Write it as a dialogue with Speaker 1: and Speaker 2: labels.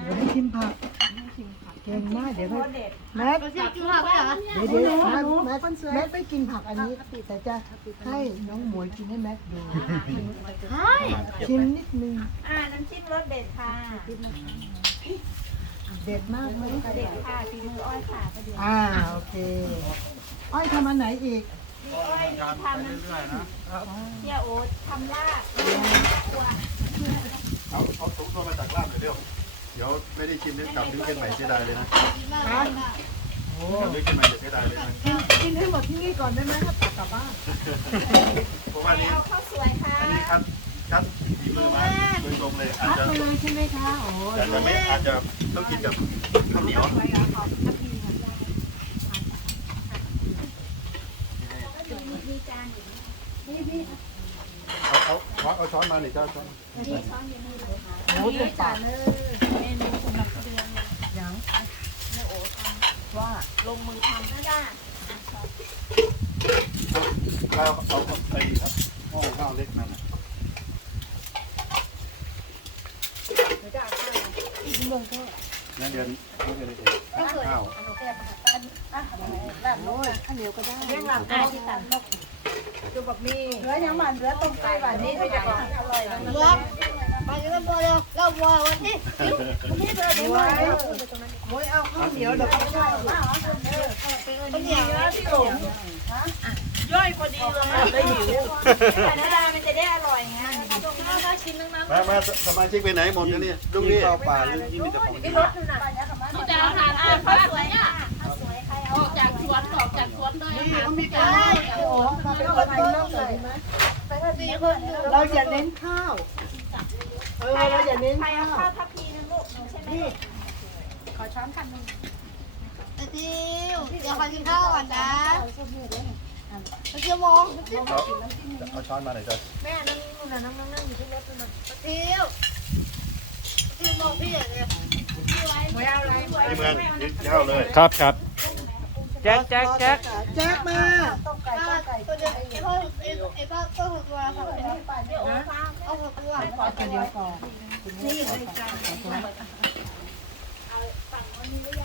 Speaker 1: เดี๋ยวให้ชิมผักเก่งมากเดี๋ยวให้แม็ก
Speaker 2: เราจะกินผักไหมเหรอ
Speaker 1: เดี๋ยวแม็กไม่กินผักอันนี้แต่จะให้น้องหมวยกินให้แม็กดู
Speaker 2: ใช่
Speaker 1: ชิมนิดนึง
Speaker 3: น้ำจิ้มรสเด็ดค่ะ
Speaker 1: เด็ดมากไหม
Speaker 3: เด็ดค่ะฝีมืออ้อยค่ะประเดี๋ยว
Speaker 1: โอเคอ้อยทำอันไหนอีก
Speaker 3: อ้อยทำน้ำจิ้มเฮียโอ๊ตทำลาบตัว
Speaker 4: เอาถุงตัวมาจากลาบเลยเดี๋ยวไม่ได้ชิมเนี่ยกลับดึงกันใหม่เสียดายเลยนะ
Speaker 1: โอ้
Speaker 4: กลับดึงกันใหม่จะเสียดายเลยนะ
Speaker 1: กินให้หมดที่นี่ก่อนได้ไหมถ้าตักกลับบ้าน
Speaker 4: เพราะว่านี้
Speaker 3: เอาข้าวสวยค่ะ
Speaker 4: อันนี้คัดฝีมือมาโดยตรงเลยอาจ
Speaker 2: พัก
Speaker 4: จะ
Speaker 2: ไปเลยใช่ไหมคะโอ้
Speaker 4: อาจจะต้องกินกับข้าวเหนียว
Speaker 3: มีจานอยู่
Speaker 4: เอาช้อนมาหน่อยจ้าช้อน
Speaker 3: นี่ช้อนอยู่นี่เลยค่ะ
Speaker 1: โอ้ตัวปาก
Speaker 3: เมนูสำหรับเดือน
Speaker 1: ยัง
Speaker 3: เฮียโอ๊ตท
Speaker 1: ว่า
Speaker 3: ำลงมือทำนะจ้า
Speaker 4: เอาไปหม้อข้าวเล็กนั่นน่ะ งั้นเดือนไม่เป็นไรข้าว
Speaker 1: โอ้ยข้าวเหนียวก็ได้
Speaker 3: เรื่องหลับที่ตัดนก
Speaker 1: เหลือยังมันเหลือต้มไก่แบบนี้ไม่ได้อร่อยแล้ว
Speaker 2: เลือกไปกันบ่เลยเราบ่วันนี้นี่เบอร์นี้
Speaker 1: ม
Speaker 2: ว่า
Speaker 1: วยเอาข้าวเหนียวเดี๋ยวก็ได้
Speaker 2: เป็นอย่างนี้ที่หลง
Speaker 3: ย่อยพอดีเลยได้หิวแต่นาดามันจะได้อร่อยไงถ้าชิมน้ำ
Speaker 4: มาสมาชิกไปไหนหมดกันเนี่ยลุงนี่ป่าลุงนี่มีแต่ของกิน
Speaker 3: ๆจะทานข้าวสวยอ่ะข้าวสวยใครเอา
Speaker 2: ออกจากสวนเลย
Speaker 1: นี่เขามีการโอ้มาเป็นคนไทยเล่าหน่อยดีไหม
Speaker 2: มีคน
Speaker 1: เราอย่าเน้นข้าว เราอย่าเน้น
Speaker 3: ใครเอา
Speaker 1: ข้าว
Speaker 3: ข้าวทัพพีนึงลูกหนูใช่ไหมขอช้อนคันนึง
Speaker 2: ติวเดี๋ยวขอกินข้าวก่อนนะชั่วโมง
Speaker 4: เอาช้อนมาหน่อยจ้ะ
Speaker 3: แม่นั่งนู่นน่ะนั่งอยู่ที่รถนั่น
Speaker 2: ติวมองพี่อย่างเงี้ย
Speaker 3: ไม่เอาอะไร
Speaker 4: ที่เมืองยึดเข้าเลย
Speaker 5: ครับครับ
Speaker 1: แจ็คมา
Speaker 2: ตัวเดียวไอ้พ่อก็หกตัวค่ะเอาหกตัว
Speaker 1: ขอคนเดียวก่อน
Speaker 3: นี่เลยจ้าฝั่งนี้หรือยัง